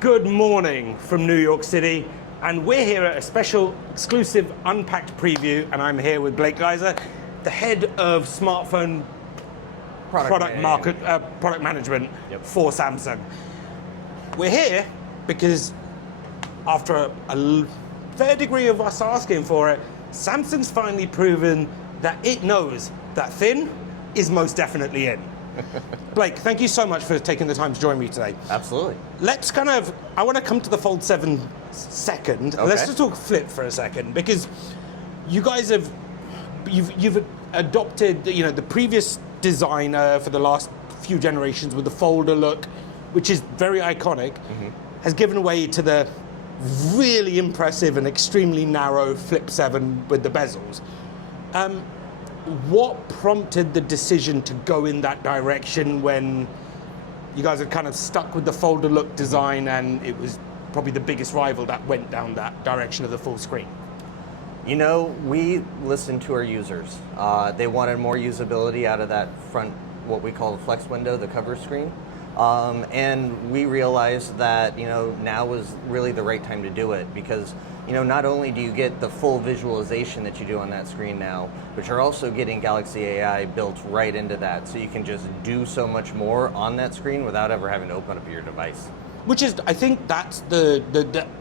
Good morning from New York City, and we're here at a special exclusive Unpacked preview, and I'm here with Blake Geiser, the head of smartphone product management for Samsung. We're here because after a fair degree of us asking for it, Samsung's finally proven that it knows that thin is most definitely in. Blake, thank you so much for taking the time to join me today. Absolutely. I want to come to the Fold 7 second. Okay. Let's just talk Flip for a second, because you guys you've adopted the previous design for the last few generations with the folder look, which is very iconic, has given way to the really impressive and extremely narrow Flip 7 with the bezels. What prompted the decision to go in that direction when you guys had kind of stuck with the folder look design and it was probably the biggest rival that went down that direction of the full screen? You know, we listened to our users. They wanted more usability out of that front, what we call the flex window, the cover screen. And we realized that, now was really the right time to do it because, not only do you get the full visualization that you do on that screen now, but you're also getting Galaxy AI built right into that. So you can just do so much more on that screen without ever having to open up your device. Which is, I think that's the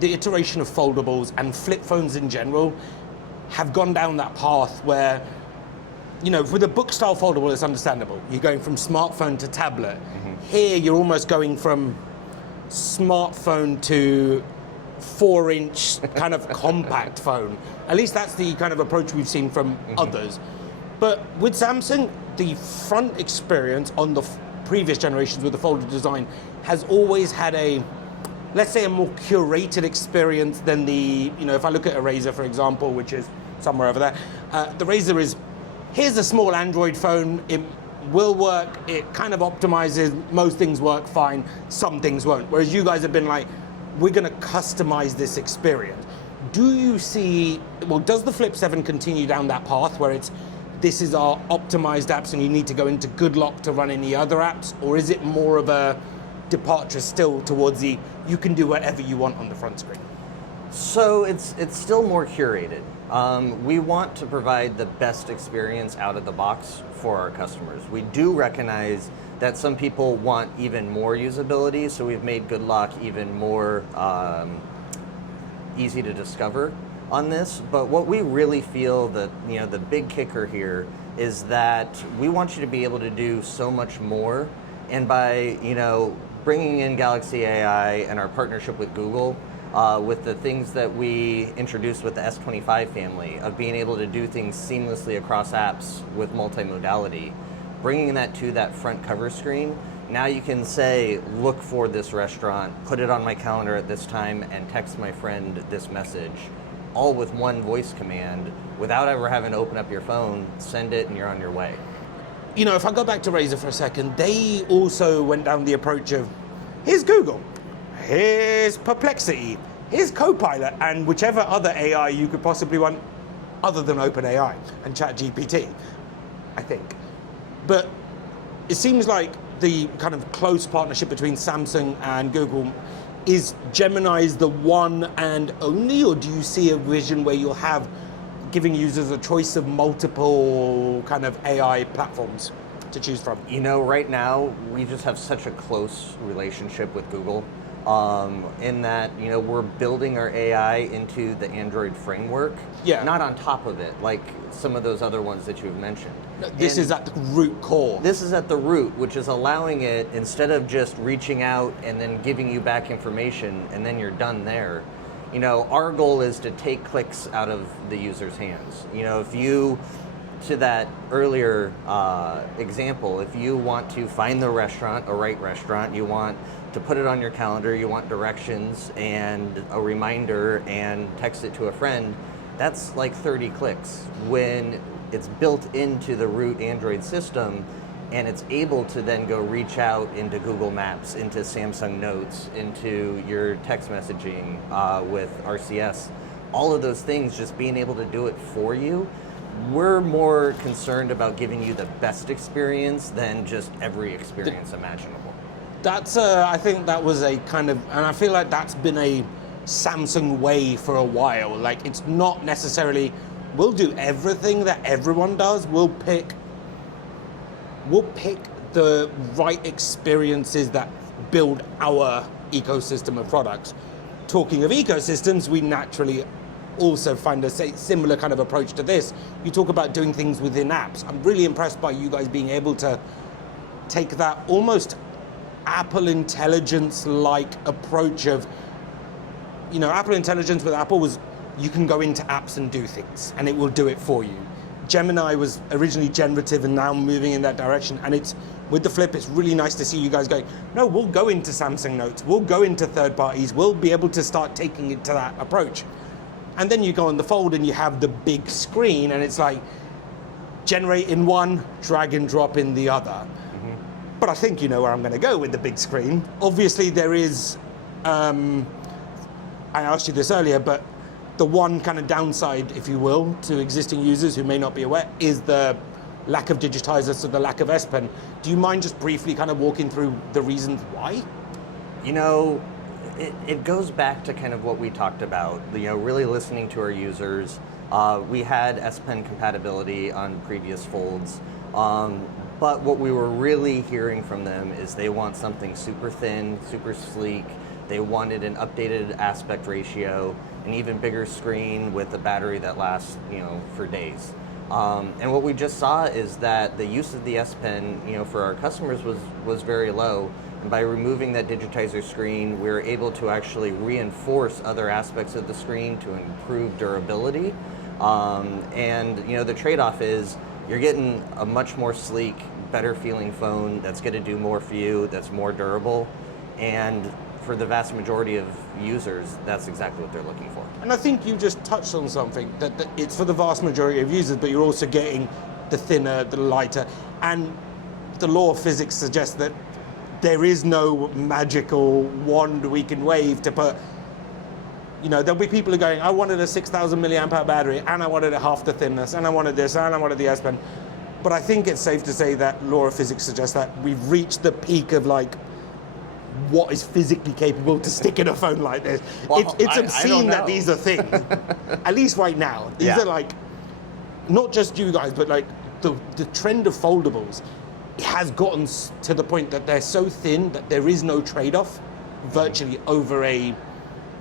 iteration of foldables and flip phones in general have gone down that path where, with a book style foldable, it's understandable. You're going from smartphone to tablet. Here, you're almost going from smartphone to 4-inch kind of compact phone. At least that's the kind of approach we've seen from others. But with Samsung, the front experience on the previous generations with the folded design has always had let's say a more curated experience than if I look at a Razr, for example, which is somewhere over there, the Razr is, here's a small Android phone, it will work, it kind of optimizes, most things work fine, some things won't. Whereas you guys have been like, we're going to customize this experience. Do you see, does the Flip 7 continue down that path where this is our optimized apps and you need to go into Good Lock to run any other apps? Or is it more of a departure still towards you can do whatever you want on the front screen? So it's still more curated. We want to provide the best experience out of the box for our customers. We do recognize that some people want even more usability, so we've made Good Lock even more easy to discover on this. But what we really feel that the big kicker here is that we want you to be able to do so much more, and by bringing in Galaxy AI and our partnership with Google, with the things that we introduced with the S25 family of being able to do things seamlessly across apps with multimodality, bringing that to that front cover screen, now you can say, look for this restaurant, put it on my calendar at this time, and text my friend this message, all with one voice command, without ever having to open up your phone, send it, and you're on your way. If I go back to Razr for a second, they also went down the approach of, here's Google, here's Perplexity, here's Copilot, and whichever other AI you could possibly want other than OpenAI and ChatGPT, I think. But it seems like the kind of close partnership between Samsung and Google is Gemini's the one and only, or do you see a vision where you'll have giving users a choice of multiple kind of AI platforms to choose from? Right now, we just have such a close relationship with Google in that, we're building our AI into the Android framework, not on top of it, like some of those other ones that you've mentioned. This is at the root core. This is at the root, which is allowing it, instead of just reaching out and then giving you back information and then you're done there, our goal is to take clicks out of the user's hands. If you, to that earlier example, if you want to find the restaurant, a right restaurant, you want to put it on your calendar, you want directions and a reminder and text it to a friend, that's like 30 clicks. When it's built into the root Android system and it's able to then go reach out into Google Maps, into Samsung Notes, into your text messaging with RCS, all of those things, just being able to do it for you. We're more concerned about giving you the best experience than just every experience imaginable. I think that was a kind of, and I feel like that's been a Samsung way for a while. Like, it's not necessarily, we'll do everything that everyone does. We'll pick the right experiences that build our ecosystem of products. Talking of ecosystems, we naturally also find a similar kind of approach to this. You talk about doing things within apps. I'm really impressed by you guys being able to take that almost Apple Intelligence-like approach of, Apple Intelligence with Apple was, you can go into apps and do things, and it will do it for you. Gemini was originally generative and now moving in that direction, and it's, with the Flip, it's really nice to see you guys going, no, we'll go into Samsung Notes, we'll go into third parties, we'll be able to start taking it to that approach. And then you go on the Fold and you have the big screen, and it's like, generate in one, drag and drop in the other. Mm-hmm. But I think you know where I'm going to go with the big screen. Obviously there is, I asked you this earlier, but the one kind of downside, if you will, to existing users who may not be aware is the lack of digitizer, so the lack of S Pen. Do you mind just briefly kind of walking through the reasons why? It goes back to kind of what we talked about, really listening to our users. We had S Pen compatibility on previous Folds, but what we were really hearing from them is they want something super thin, super sleek. They wanted an updated aspect ratio, an even bigger screen with a battery that lasts, for days. And what we just saw is that the use of the S Pen, for our customers was very low. And by removing that digitizer screen, we were able to actually reinforce other aspects of the screen to improve durability. And the trade-off is you're getting a much more sleek, better feeling phone that's going to do more for you, that's more durable. And for the vast majority of users, that's exactly what they're looking for. And I think you just touched on something, that it's for the vast majority of users, but you're also getting the thinner, the lighter. And the law of physics suggests that there is no magical wand we can wave to put, there'll be people who are going, I wanted a 6,000 milliamp hour battery, and I wanted it half the thinness, and I wanted this, and I wanted the S Pen. But I think it's safe to say that law of physics suggests that we've reached the peak of what is physically capable to stick in a phone like this. Well, it's obscene that these are things, at least right now. These are not just you guys, but the trend of foldables has gotten to the point that they're so thin that there is no trade-off virtually over a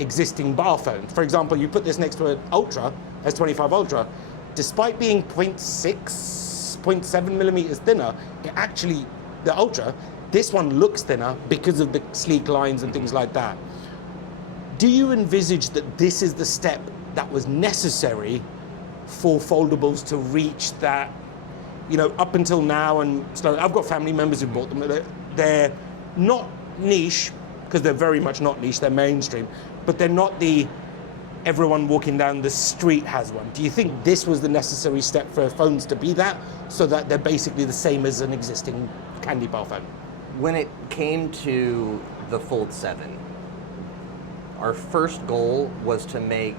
existing bar phone. For example, you put this next to an Ultra, S25 Ultra, despite being 0.7 millimeters thinner, the Ultra, this one looks thinner because of the sleek lines and things like that. Do you envisage that this is the step that was necessary for foldables to reach that, up until now and slowly? I've got family members who bought them. They're not niche, because they're very much not niche, they're mainstream, but they're not the everyone walking down the street has one. Do you think this was the necessary step for phones to be that, so that they're basically the same as an existing candy bar phone? When it came to the Fold 7, our first goal was to make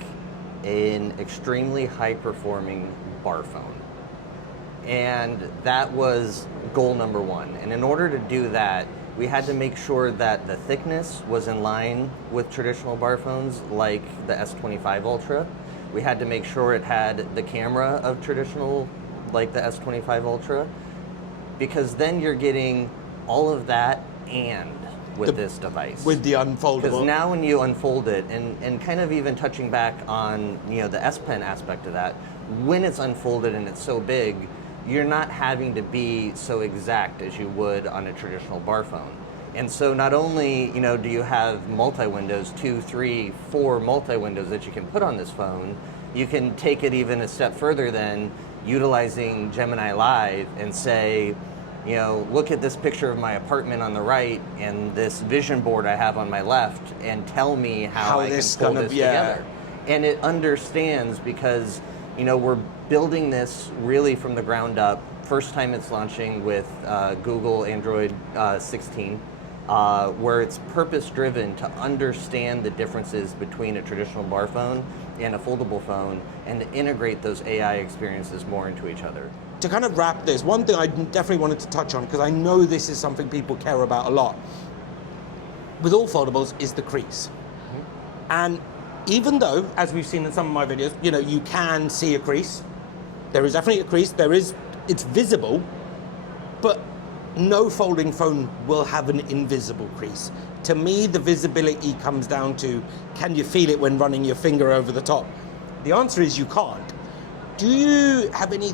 an extremely high-performing bar phone. And that was goal number one. And in order to do that, we had to make sure that the thickness was in line with traditional bar phones like the S25 Ultra. We had to make sure it had the camera of traditional, like the S25 Ultra, because then you're getting all of that and with this device. With the unfoldable. Because now when you unfold it, and kind of even touching back on the S Pen aspect of that, when it's unfolded and it's so big, you're not having to be so exact as you would on a traditional bar phone. And so not only do you have multi-windows, 2, 3, 4 multi-windows that you can put on this phone, you can take it even a step further than utilizing Gemini Live and say, look at this picture of my apartment on the right and this vision board I have on my left, and tell me how I can pull this together. And it understands, because we're building this really from the ground up. First time it's launching with Google Android 16, where it's purpose-driven to understand the differences between a traditional bar phone and a foldable phone, and to integrate those AI experiences more into each other. To kind of wrap this, one thing I definitely wanted to touch on, because I know this is something people care about a lot. with all foldables is the crease. And even though, as we've seen in some of my videos, you can see a crease. There is definitely a crease. It's visible, but no folding phone will have an invisible crease. To me, the visibility comes down to, can you feel it when running your finger over the top? The answer is you can't. Do you have any,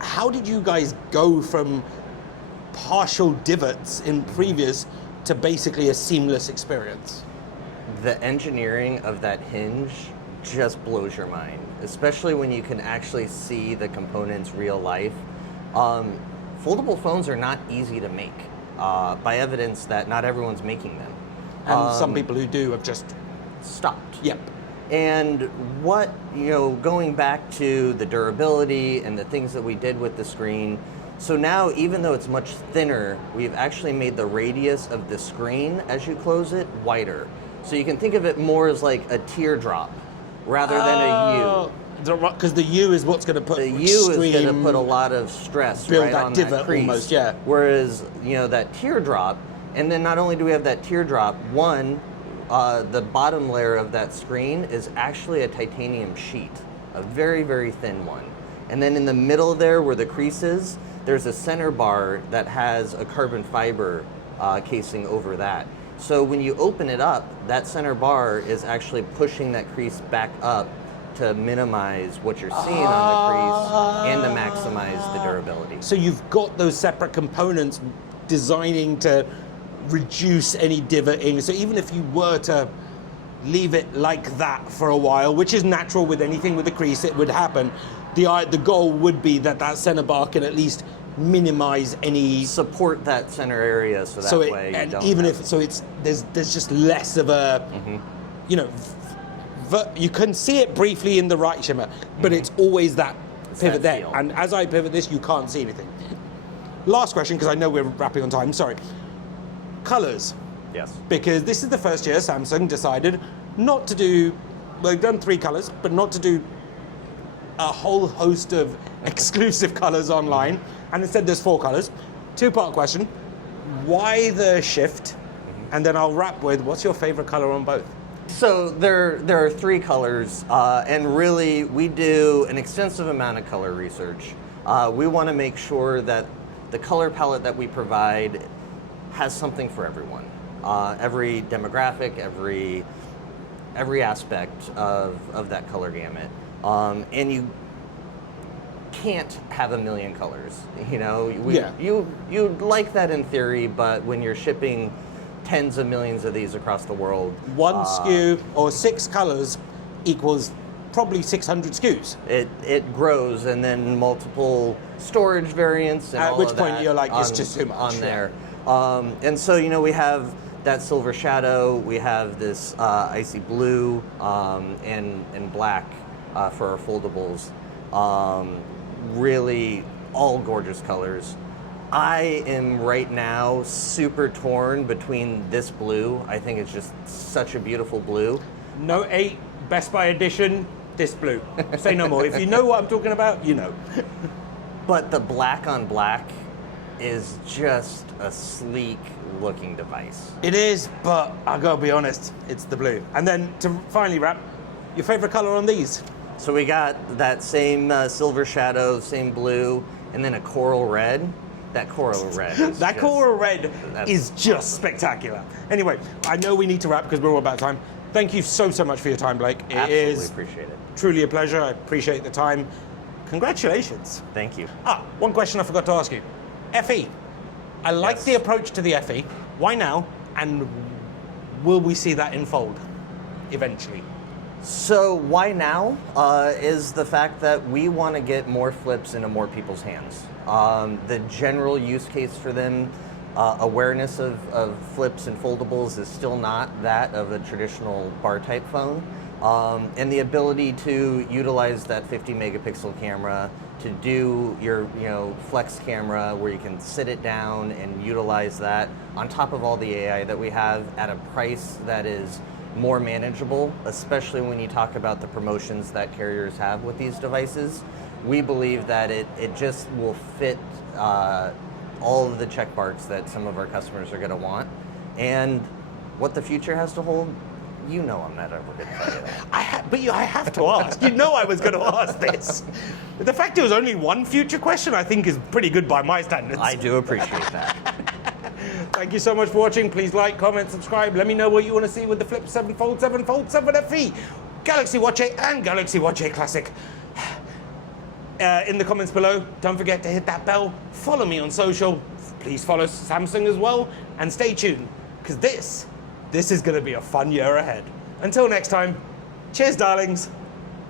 how did you guys go from partial divots in previous to basically a seamless experience? The engineering of that hinge just blows your mind, especially when you can actually see the components real life. Foldable phones are not easy to make, by evidence that not everyone's making them. And some people who do have just stopped. Yep. And what, going back to the durability and the things that we did with the screen, so now even though it's much thinner, we've actually made the radius of the screen as you close it wider. So you can think of it more as like a teardrop rather than a U. Because the U is what's going to put the U is going to put a lot of stress right on that crease. Almost, yeah. Whereas, that teardrop, and then not only do we have that teardrop, the bottom layer of that screen is actually a titanium sheet, a very, very thin one. And then in the middle there where the crease is, there's a center bar that has a carbon fiber casing over that. So when you open it up, that center bar is actually pushing that crease back up to minimize what you're seeing on the crease and to maximize the durability. So you've got those separate components designing to reduce any divoting. So even if you were to leave it like that for a while, which is natural with anything with a crease, it would happen. The goal would be that center bar can at least minimize any support that center area, so that way you don't. Even if there's just less of a, you can see it briefly in the right shimmer, but it's always that pivot there. Feel. And as I pivot this, you can't see anything. Last question, because I know we're wrapping on time. Sorry. Colors. Yes. Because this is the first year Samsung decided not to do. Well, they've done 3 colors, but not to do a whole host of exclusive colors online. And instead there's 4 colors. 2-part question. Why the shift? And then I'll wrap with, what's your favorite color on both? So there are 3 colors, and really we do an extensive amount of color research. We want to make sure that the color palette that we provide has something for everyone. Every demographic, every aspect of that color gamut. And you can't have a million colors. You'd like that in theory, but when you're shipping tens of millions of these across the world, one SKU or 6 colors equals probably 600 SKUs. It grows, and then multiple storage variants. And at all which of point that you're like, it's just too much on there. And so we have that silver shadow, we have this icy blue and black for our foldables. Really all gorgeous colors. I am right now super torn between this blue. I think it's just such a beautiful blue. Note 8, Best Buy edition, this blue. Say no more. If you know what I'm talking about, you know. But the black on black is just a sleek looking device. It is, but I gotta be honest, it's the blue. And then to finally wrap, your favorite color on these? So we got that same silver shadow, same blue, and then a coral red. That coral red is just spectacular. Anyway, I know we need to wrap because we're all about time. Thank you so much for your time, Blake. Absolutely appreciate it. Truly a pleasure. I appreciate the time. Congratulations. Thank you. One question I forgot to ask you. FE. I like the approach to the FE. Why now? And will we see that in fold eventually? So why now is the fact that we want to get more flips into more people's hands. The general use case for them, awareness of flips and foldables is still not that of a traditional bar type phone. And the ability to utilize that 50 megapixel camera to do your flex camera where you can sit it down and utilize that on top of all the AI that we have at a price that is more manageable, especially when you talk about the promotions that carriers have with these devices. We believe that it just will fit all of the check marks that some of our customers are going to want. And What the future has to hold, you know I'm not ever going to tell you that. I have to ask. You know I was going to ask this. The fact it was only one future question, I think, is pretty good by my standards. I do appreciate that. Thank you so much for watching. Please like, comment, subscribe. Let me know what you want to see with the Flip 7 Fold 7 Fold 7 FE, Galaxy Watch 8 and Galaxy Watch 8 Classic. In the comments below, don't forget to hit that bell. Follow me on social. Please follow Samsung as well. And stay tuned, because this is going to be a fun year ahead. Until next time, cheers, darlings.